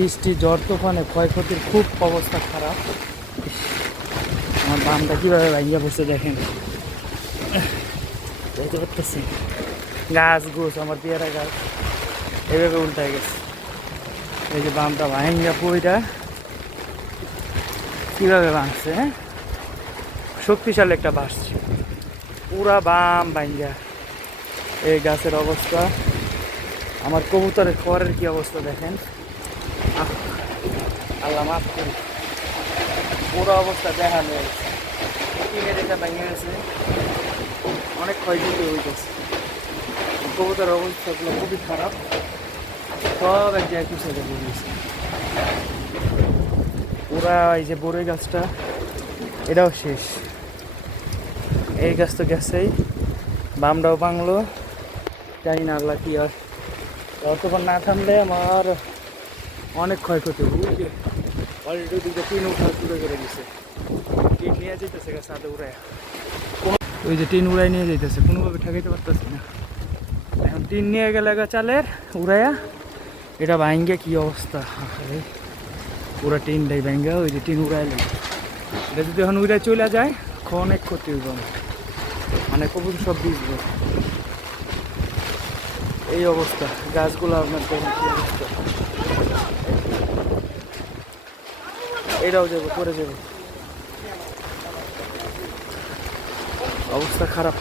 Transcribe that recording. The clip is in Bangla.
বৃষ্টি ঝড় তুফানে ক্ষয়ক্ষতির খুব অবস্থা খারাপ। আমার বামটা কীভাবে ভাঙ্গা পড়ছে দেখেন? দেখতে পারতেছি গাছ, গুছ, আমার পেয়ারা গাছ, এভাবে উল্টায় গেছে। এই যে বামটা ভাঙ্গা পইটা কীভাবে ভাঙছে হ্যাঁ? শক্তিশালী একটা ভাসছে পুরা বাম ভাঙ্গা এই গাছের অবস্থা। আমার কবুতরের খড়ের কি অবস্থা দেখেন? আল্লাহ মাফ করি পুরো অবস্থা দেখানো হয়েছে টিনের এটা ভেঙে গেছে? অনেক ক্ষয়ক্ষতি হয়ে গেছে কবুতর অবস্থাগুলো খুবই খারাপ। সব এক জায়গায় কিছু গেছে। পুরা এই যে বড়ই গাছটা, এটাও শেষ। এই গাছ তো গেছেই। বামটাও বাংলো জানি না আল্লাহ কি আর অতবার না থামলে আমার অনেক ক্ষয়ক্ষতি অলরেডি ওদিকে টিন উঠা শুরু করে দিছে টিন নিয়ে যেতেছে গা সাথে উড়ায়। ওই যে টিন উড়াই নিয়ে যেতেছে কোনোভাবে ঠেকাইতে পারতেছে না। এখন টিন নিয়ে গেলে গা চালের উড়াইয়া এটা ভাঙ্গে কি অবস্থা? আরে পুরো টিনটাই ভাঙ্গা ওই যে টিন উড়াইলে এটা যদি এখন উড়াই চলে যায় অনেক ক্ষতি হইব মানে কবুতর সব ভিজবে। এই অবস্থা গাছগুলো আপনার অবস্থা? এটাও যাব করে যাব অবস্থা খারাপ।